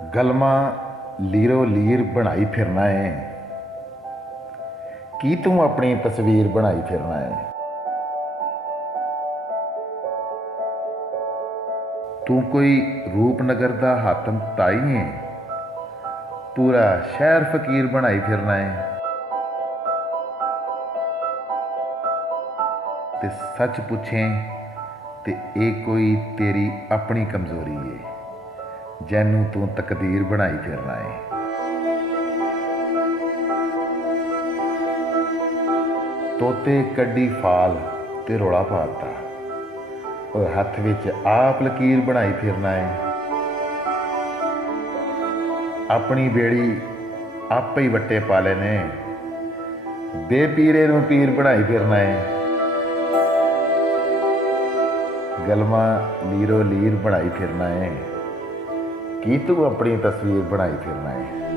गलमा लीरो Leer बनाई फिरना है की तू अपनी तस्वीर बनाई फिरना है। तू कोई रूपनगर दा हातम ताई है, पूरा शहर फकीर बनाई फिरना है। ते सच पूछें ते ये कोई तेरी अपनी कमजोरी है जैनू तू तकदीर बनाई फिरना है। तोते कड्डी फाल ते रोड़ा पाता और हथ विच आप लकीर बनाई फिरना है। अपनी बेड़ी आप ही वट्टे पाले ने, बेपीरे नूं पीर बनाई फिरना है। गलमा लीरो लीर बनाई फिरना है की तू अपनी तस्वीर बनाई फिरना है।